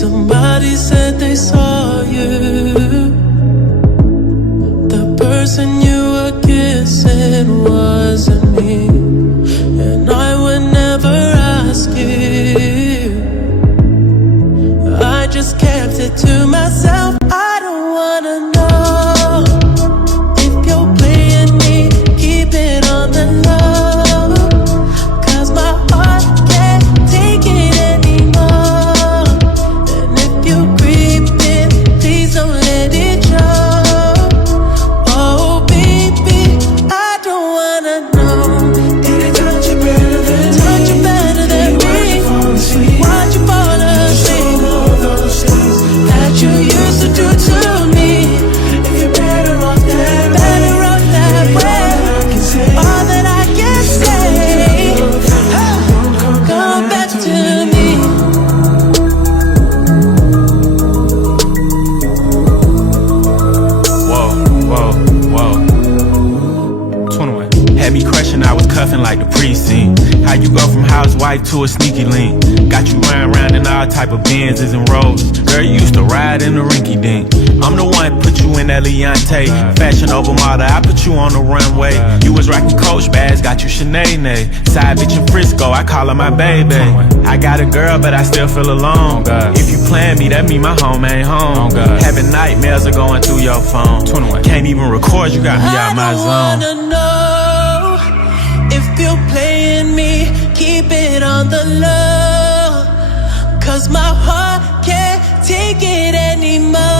Somebody said they saw you. The person you were kissing wasn't me, and I would never ask you. I just kept it to myself. I don't wanna know if you're playing me. Keep it on the low, 'cause my heart can't take it anymore. And if you creep in, please don't let it show. Oh baby, I don't wanna know. Did it touch you better than me? Touch you better than me. Why'd you fall asleep? Why'd you fall asleep? All those things That you used to do to me. if you're better off that way. Better off that way. I can say All that I can say, come back to me. Whoa, whoa, whoa. 21. Had me crushing, I was cuffing like the precinct. How you go from housewife to a sneaky link? Got you riding around in all type of Benzes and Rolls. Girl, you used to ride in the rinky dink. I'm the one put you in that Leontay. Fashion over model, I put you on the runway. You was rocking Coach bags, got you Sinead. Side bitch in Frisco, I call her my baby. I got a girl, but I still feel alone. If you plan me, that mean my home ain't home. Having nightmares are going through your phone. Can't even record, you got me out my I zone. don't wanna know if you're playing me. Keep it on the low, 'cause my heart can't take it anymore.